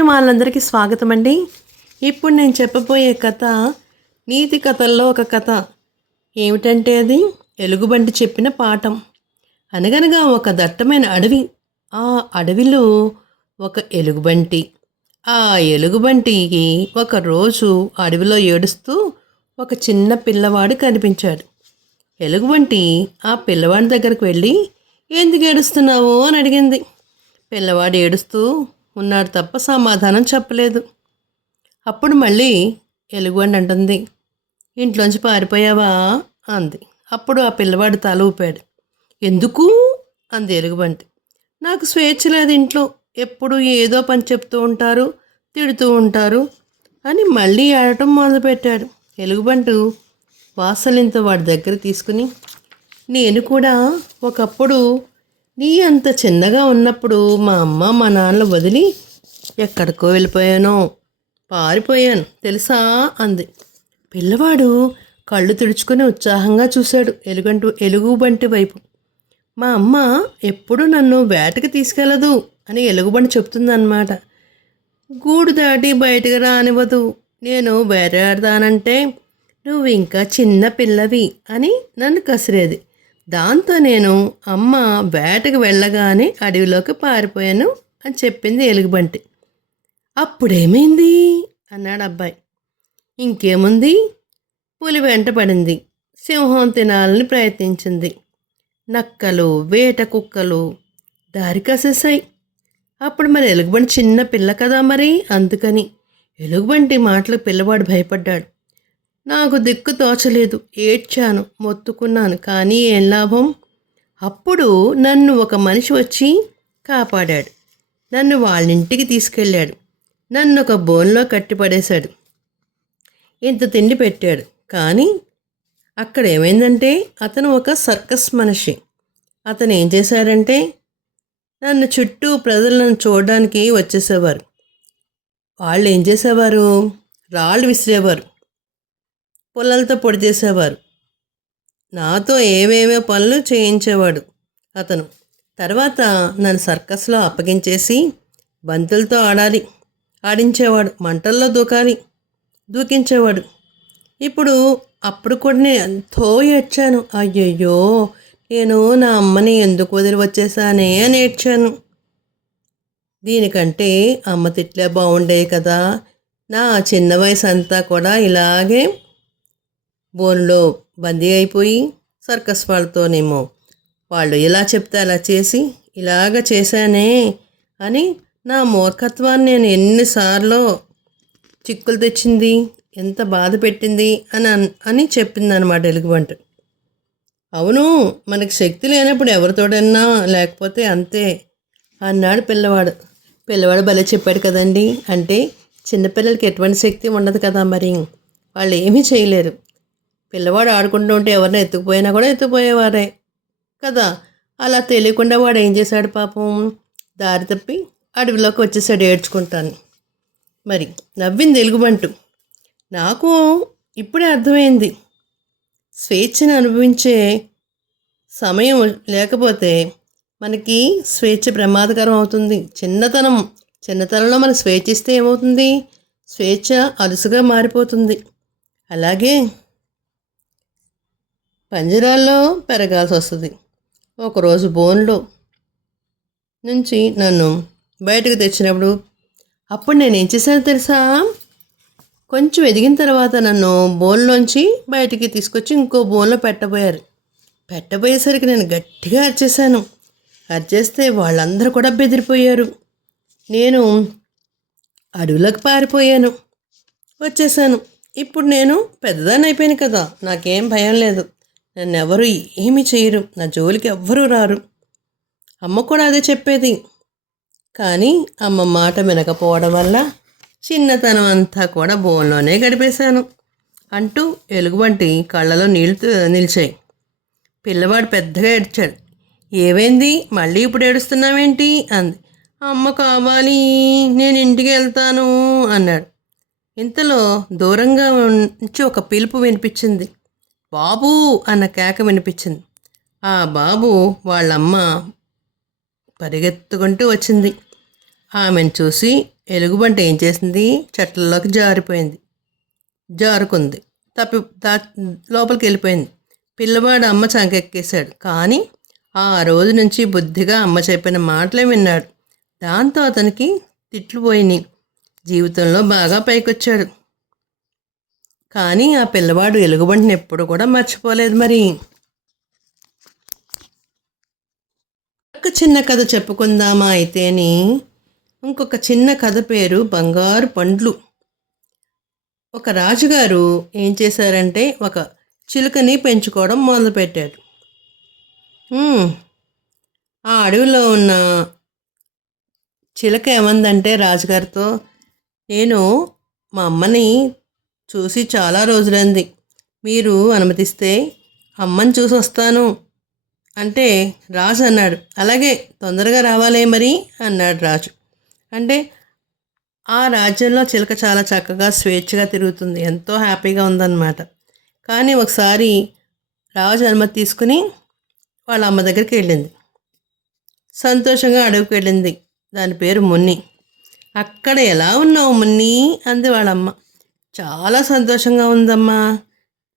వాళ్ళందరికీ స్వాగతం అండి ఇప్పుడు నేను చెప్పబోయే కథ నీతి కథల్లో ఒక కథ. ఏమిటంటే అది? ఎలుగుబంటి చెప్పిన పాఠం. అనగనగా ఒక దట్టమైన అడవి. ఆ అడవిలో ఒక ఎలుగుబంటి. ఆ ఎలుగుబంటికి ఒక రోజు అడవిలో ఏడుస్తూ ఒక చిన్న పిల్లవాడు కనిపించాడు. ఎలుగుబంటి ఆ పిల్లవాడి దగ్గరకు వెళ్ళి ఎందుకు ఏడుస్తున్నావు? అని అడిగింది. పిల్లవాడు ఏడుస్తూ ఉన్నాడు తప్ప సమాధానం చెప్పలేదు. అప్పుడు మళ్ళీ ఎలుగుబండి అంటుంది ఇంట్లోంచి పారిపోయావా? అంది. అప్పుడు ఆ పిల్లవాడు తల ఊపాడు. ఎందుకు? అంది ఎలుగుబంటి. నాకు స్వేచ్ఛ లేదు ఇంట్లో. ఎప్పుడు ఏదో పని చెప్తూ ఉంటారు తిడుతూ ఉంటారు అని మళ్ళీ ఆడటం మొదలుపెట్టాడు. ఎలుగుబంటు వాసలింత వాడి దగ్గర తీసుకుని నేను కూడా ఒకప్పుడు నీ అంత చిన్నగా ఉన్నప్పుడు మా అమ్మ మా నాన్న వదిలి ఎక్కడికో వెళ్ళిపోయానో. పారిపోయాను తెలుసా? అంది. పిల్లవాడు కళ్ళు తుడుచుకొని ఉత్సాహంగా చూశాడు ఎలుగంటు ఎలుగుబంటి వైపు. మా అమ్మ ఎప్పుడు నన్ను వేటకి తీసుకెళ్ళదు అని ఎలుగుబంటి చెప్తుందన్నమాట. గూడు దాటి బయటకు రానివ్వదు. నేను వేటాడతానంటే నువ్వు ఇంకా చిన్న పిల్లవి అని నన్ను కసిరేది. దాంతో నేను అమ్మ వేటకు వెళ్ళగానే అడవిలోకి పారిపోయాను అని చెప్పింది ఎలుగుబంటి. అప్పుడేమైంది? అన్నాడు అబ్బాయి. ఇంకేముంది? పులి వెంట పడింది. సింహం తినాలని ప్రయత్నించింది. నక్కలు వేట కుక్కలు దారి కసేసాయి అప్పుడు మరి ఎలుగుబంటి చిన్న పిల్ల కదా మరి అందుకని. ఎలుగుబంటి మాటలు పిల్లవాడు భయపడ్డాడు. నాకు దిక్కు తోచలేదు. ఏడ్చాను మొత్తుకున్నాను. కానీ ఏం లాభం? అప్పుడు నన్ను ఒక మనిషి వచ్చి కాపాడాడు. నన్ను వాళ్ళింటికి తీసుకెళ్ళాడు. నన్ను ఒక బోన్లో కట్టిపడేశాడు. ఇంత తిండి పెట్టాడు. కానీ అక్కడ ఏమైందంటే అతను ఒక సర్కస్ మనిషి. అతను ఏం చేశాడంటే నన్ను చుట్టూ ప్రజలను చూడడానికి వచ్చేసేవారు. వాళ్ళు ఏం చేసేవారు? రాళ్ళు విసిరేవారు. పొలాలతో పొడి చేసేవారు. నాతో ఏవేవో పనులు చేయించేవాడు అతను. తర్వాత నన్ను సర్కస్లో అప్పగించేసి బంతులతో ఆడాలి. ఆడించేవాడు మంటల్లో దూకాలి. దూకించేవాడు. ఇప్పుడు అప్పుడు కూడా నేను ఎంతో ఏడ్చాను. అయ్యయ్యో నేను నా అమ్మని ఎందుకు వదిలి వచ్చేసానే అని ఏడ్చాను దీనికంటే అమ్మ తిట్లే బాగుండేవి కదా. నా చిన్న వయసు అంతా కూడా ఇలాగే బోన్లో బందీ అయిపోయి సర్కస్ వాళ్ళతోనేమో వాళ్ళు ఇలా చెప్తే అలా చేసి ఇలాగ చేశానే అని నా మూర్ఖత్వాన్ని నేను ఎన్నిసార్లు చిక్కులు తెచ్చింది ఎంత బాధ పెట్టింది అని అన్- అని చెప్పింది అనమాట ఎలుగుబంట. అవును మనకి శక్తి లేనప్పుడు ఎవరితోడన్నా లేకపోతే అంతే అన్నాడు పిల్లవాడు. పిల్లవాడు భలే చెప్పాడు కదండి. అంటే చిన్నపిల్లలకి ఎటువంటి శక్తి ఉండదు కదా మరి. వాళ్ళు ఏమీ చేయలేరు. పిల్లవాడు ఆడుకుంటూ ఉంటే ఎవరిని ఎత్తుకుపోయినా కూడా ఎత్తుకుపోయేవారే కదా. అలా తెలియకుండా వాడు ఏం చేశాడు పాపం? దారి తప్పి అడవిలోకి వచ్చేసాడు ఏడ్చుకుంటాను. మరి నవ్వింది ఎలుగుబంటు. నాకు ఇప్పుడే అర్థమైంది. స్వేచ్ఛను అనుభవించే సమయం లేకపోతే మనకి స్వేచ్ఛ ప్రమాదకరం అవుతుంది. చిన్నతనం చిన్నతనంలో మనం స్వేచ్ఛిస్తే ఏమవుతుంది? స్వేచ్ఛ అలుసుగా మారిపోతుంది. అలాగే పంజరాల్లో పెరగాల్సి వస్తుంది ఒకరోజు బోన్లో నుంచి నన్ను బయటకు తెచ్చినప్పుడు అప్పుడు నేను ఏం చేశాను తెలుసా? కొంచెం ఎదిగిన తర్వాత నన్ను బోన్లోంచి బయటికి తీసుకొచ్చి ఇంకో బోన్లో పెట్టబోయారు. పెట్టబోయేసరికి నేను గట్టిగా అరిచేశాను. అరిచేస్తే వాళ్ళందరూ కూడా బెదిరిపోయారు. నేను అడవులకు పారిపోయాను. వచ్చేసాను ఇప్పుడు నేను పెద్దదాన్ని అయిపోయాను కదా. నాకేం భయం లేదు. నన్నెవరు ఏమి ఏమీ చేయరు. నా జోలికి ఎవ్వరూ రారు. అమ్మ కూడా అదే చెప్పేది. కానీ అమ్మ మాట వినకపోవడం వల్ల చిన్నతనం అంతా కూడా బోన్లోనే గడిపేశాను అంటూ ఎలుగుబంటి కళ్ళలో నీళ్ళు నిలిచాయి. పిల్లవాడు పెద్దగా ఏడ్చాడు. ఏమైంది? మళ్ళీ ఇప్పుడు ఏడుస్తున్నావేంటి? అంది. అమ్మ కావాలి. నేను ఇంటికి వెళ్తాను అన్నాడు. ఇంతలో దూరంగా నుంచి ఒక పిలుపు వినిపించింది. బాబు అన్న కేక వినిపించింది. ఆ బాబు వాళ్ళమ్మ పరిగెత్తుకుంటూ వచ్చింది. ఆమెను చూసి ఎలుగుబంట ఏం చేసింది? చెట్లలోకి జారిపోయింది. జారుకుంది. తప్పి దా లోపలికి వెళ్ళిపోయింది. పిల్లవాడు అమ్మ చంకెక్కేశాడు. కానీ ఆ రోజు నుంచి బుద్ధిగా అమ్మ చెప్పిన మాటలే విన్నాడు. దాంతో అతనికి తిట్లు పోయినాయి. జీవితంలో బాగా పైకొచ్చాడు. కానీ ఆ పిల్లవాడు ఎలుగుబంటిని ఎప్పుడు కూడా మర్చిపోలేదు మరి. ఒక చిన్న కథ చెప్పుకుందామా అయితేని. ఇంకొక చిన్న కథ పేరు బంగారు పండ్లు. ఒక రాజుగారు ఏం చేశారంటే ఒక చిలుకని పెంచుకోవడం మొదలుపెట్టాడు ఆ అడవిలో ఉన్న చిలక ఏమందంటే రాజుగారితో నేను మా అమ్మని చూసి చాలా రోజులైంది. మీరు అనుమతిస్తే అమ్మని చూసి వస్తాను అంటే రాజు అన్నాడు. అలాగే తొందరగా రావాలే మరి అన్నాడు రాజు. అంటే ఆ రాజ్యంలో చిలక చాలా చక్కగా స్వేచ్ఛగా తిరుగుతుంది. ఎంతో హ్యాపీగా ఉందన్నమాట. కానీ ఒకసారి రాజు అనుమతి తీసుకుని వాళ్ళ అమ్మ దగ్గరికి వెళ్ళింది. సంతోషంగా అడవికి వెళ్ళింది. దాని పేరు మున్ని. అక్కడ ఎలా ఉన్నావు మున్ని? అంది వాళ్ళమ్మ. చాలా సంతోషంగా ఉందమ్మా.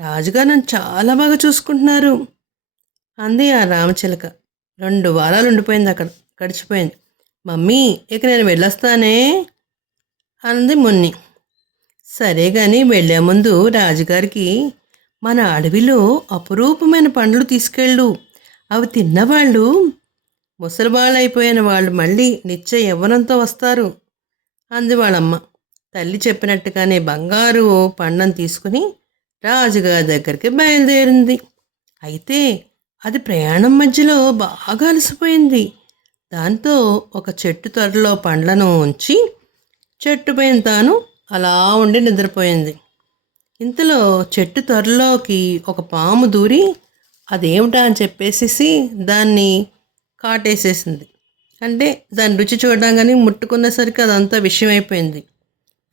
రాజుగారు నన్ను చాలా బాగా చూసుకుంటున్నారు. అంది ఆ రామచిలక. రెండు వారాలు ఉండిపోయింది అక్కడ. గడిచిపోయింది. మమ్మీ ఇక నేను వెళ్ళొస్తానే? అంది మున్ని. సరే కానీ వెళ్ళే ముందు రాజుగారికి మన అడవిలో అపురూపమైన పండ్లు తీసుకెళ్ళు. అవి తిన్నవాళ్ళు ముసలివాళ్ళు అయిపోయిన వాళ్ళు మళ్ళీ నిత్య యవ్వనంతో వస్తారు అంది వాళ్ళమ్మ. తల్లి చెప్పినట్టుగానే బంగారు పండ్లను తీసుకుని రాజుగారి దగ్గరికి బయలుదేరింది. అయితే అది ప్రయాణం మధ్యలో బాగా అలసిపోయింది. దాంతో ఒక చెట్టు త్వరలో పండ్లను ఉంచి చెట్టు పైన తాను అలా ఉండి నిద్రపోయింది. ఇంతలో చెట్టు త్వరలోకి ఒక పాము దూరి అదేమిటా అని చెప్పేసి దాన్ని కాటేసేసింది. అంటే దాని రుచి చూడటానికి కానీ ముట్టుకున్నసరికి అదంతా విషయం అయిపోయింది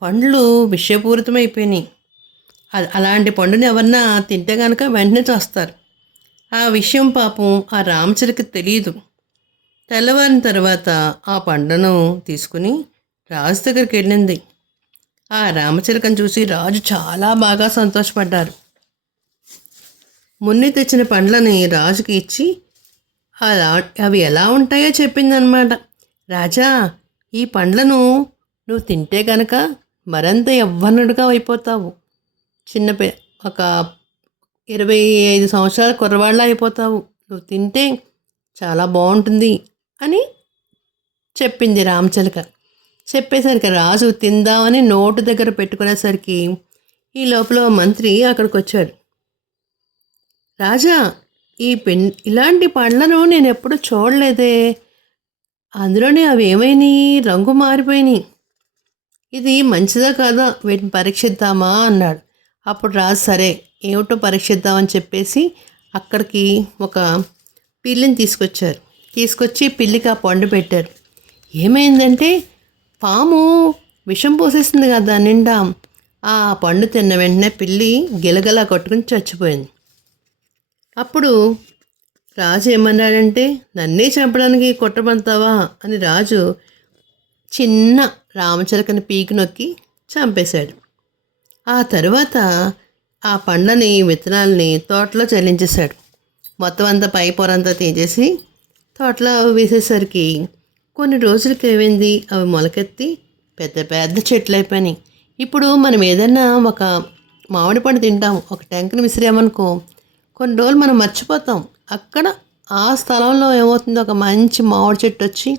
పండ్లు విషపూరితమైపోయినాయి. అ- అలాంటి పండుని ఎవరన్నా తింటే కనుక వెంటనే చేస్తారు. ఆ విషయం పాపం ఆ రామచరికి తెలియదు తెల్లవారిన తర్వాత ఆ పండును తీసుకుని రాజు దగ్గరికి వెళ్ళింది. ఆ రామచిలకను చూసి రాజు చాలా బాగా సంతోషపడ్డారు. మున్ని తెచ్చిన పండ్లని రాజుకి ఇచ్చి అలా అవి ఎలా ఉంటాయో చెప్పిందనమాట. రాజా ఈ పండ్లను నువ్వు తింటే కనుక మరంత యవ్వనుడిగా అయిపోతావు. చిన్న పి ఒక ఇరవై ఐదు సంవత్సరాల కుర్రవాళ్ళ అయిపోతావు. నువ్వు తింటే చాలా బాగుంటుంది అని చెప్పింది రామచిలక చెప్పేసరికి రాజు తిందామని నోటు దగ్గర పెట్టుకునేసరికి ఈ లోపల మంత్రి అక్కడికి వచ్చాడు రాజా ఈ పెన్ ఇలాంటి పండ్లను నేను ఎప్పుడు చూడలేదే. అందులోనే అవి ఏమైనాయి? రంగు మారిపోయినాయి. ఇది మంచిదా కాదా? వీటిని పరీక్షిద్దామా? అన్నాడు. అప్పుడు రాజు సరే ఏమిటో పరీక్షిద్దామని చెప్పేసి అక్కడికి ఒక పిల్లిని తీసుకొచ్చారు. తీసుకొచ్చి పిల్లికి ఆ పండు పెట్టారు. ఏమైందంటే పాము విషం పోసేసింది కదా దాని నిండా. ఆ పండు తిన్న వెంటనే పిల్లి గిలగలా కొట్టుకుని చచ్చిపోయింది. అప్పుడు రాజు ఏమన్నాడంటే నన్నే చంపడానికి కొట్టబడతావా అని రాజు చిన్న రామచిలకని పీకి నొక్కి చంపేశాడు. ఆ తరువాత ఆ పండ్లని విత్తనాలని తోటలో చెల్లించేశాడు. మొత్తం అంతా పై పొరంతా తీసేసి తోటలో వేసేసరికి కొన్ని రోజులకి ఏమైంది? అవి మొలకెత్తి పెద్ద పెద్ద చెట్లు అయిపోయినాయి. ఇప్పుడు మనం ఏదైనా ఒక మామిడి పండు తింటాం ఒక టెంకని విసిరామనుకో కొన్ని రోజులు మనం మర్చిపోతాం. అక్కడ ఆ స్థలంలో ఏమవుతుందో? ఒక మంచి మామిడి చెట్టు వచ్చి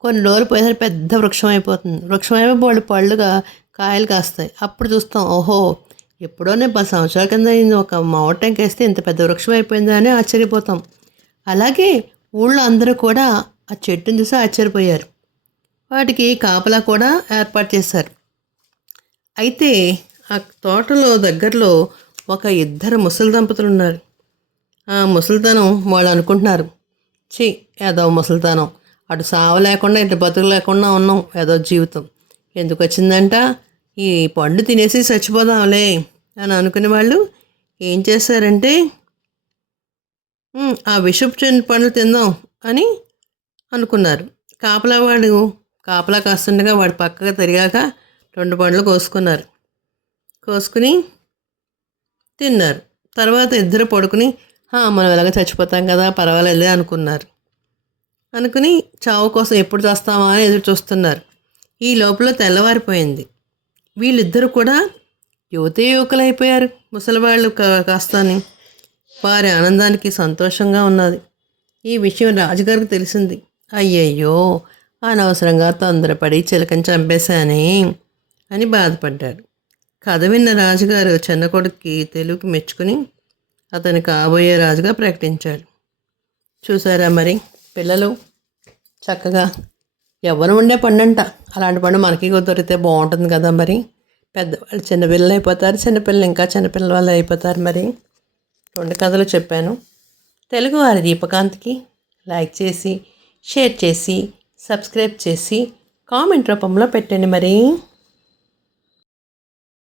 కొన్ని రోజులు పోయేసరికి పెద్ద వృక్షం అయిపోతుంది. వృక్షం అయిపోయి వాళ్ళు పళ్ళుగా కాయలు కాస్తాయి. అప్పుడు చూస్తాం ఓహో ఎప్పుడో నేను పది సంవత్సరాల కింద అయింది. ఒక మామిడి టెంక వేస్తే ఇంత పెద్ద వృక్షం అయిపోయిందా అని ఆశ్చర్యపోతాం. అలాగే ఊళ్ళో అందరూ కూడా ఆ చెట్టుని చూసి ఆశ్చర్యపోయారు. వాటికి కాపలా కూడా ఏర్పాటు చేశారు. అయితే ఆ తోటలో దగ్గరలో ఒక ఇద్దరు ముసలి దంపతులు ఉన్నారు. ఆ ముసలితనం వాళ్ళు అనుకుంటున్నారు ఛీ ఏదో ముసలితనం. అటు సావ లేకుండా ఇటు బతుకు లేకుండా ఉన్నాం ఏదో జీవితం. ఎందుకు వచ్చిందంట? ఈ పండు తినేసి చచ్చిపోదాంలే అని అనుకునే వాళ్ళు ఏం చేశారంటే ఆ విషపు చెంది పండ్లు తిందాం అని అనుకున్నారు. కాపలా వాడు కాపలా కాస్తుండగా వాడు పక్కగా తిరిగాక రెండు పండ్లు కోసుకున్నారు. కోసుకుని తిన్నారు. తర్వాత ఇద్దరు పడుకుని మనం ఎలాగ చచ్చిపోతాం కదా పర్వాలేదు అనుకున్నారు. అనుకుని చావు కోసం ఎప్పుడు చేస్తామా అని ఎదురు చూస్తున్నారు. ఈ లోపల తెల్లవారిపోయింది. వీళ్ళిద్దరూ కూడా యువతే యువకులు అయిపోయారు ముసలివాళ్ళు కా- కాస్తాని. వారి ఆనందానికి సంతోషంగా ఉన్నది. ఈ విషయం రాజుగారికి తెలిసింది. అయ్యయ్యో అనవసరంగా తొందరపడి చిలకని చంపేశానే అని బాధపడ్డాడు. కథ విన్న రాజుగారు చిన్న కొడుక్కి తెలుగు మెచ్చుకుని అతని కాబోయే రాజుగా ప్రకటించాడు. చూసారా మరి? పిల్లలు చక్కగా ఎవరు ఉండే పండు అంట అలాంటి పండు మనకి దొరికితే బాగుంటుంది కదా మరి. పెద్దవాళ్ళు చిన్నపిల్లలు అయిపోతారు చిన్నపిల్లలు ఇంకా చిన్నపిల్లల వాళ్ళు అయిపోతారు మరి. రెండు కథలు చెప్పాను. తెలుగు వారి దీపకాంత్కి లైక్ చేసి షేర్ చేసి సబ్స్క్రైబ్ చేసి కామెంట్ రూపంలో పెట్టండి మరి.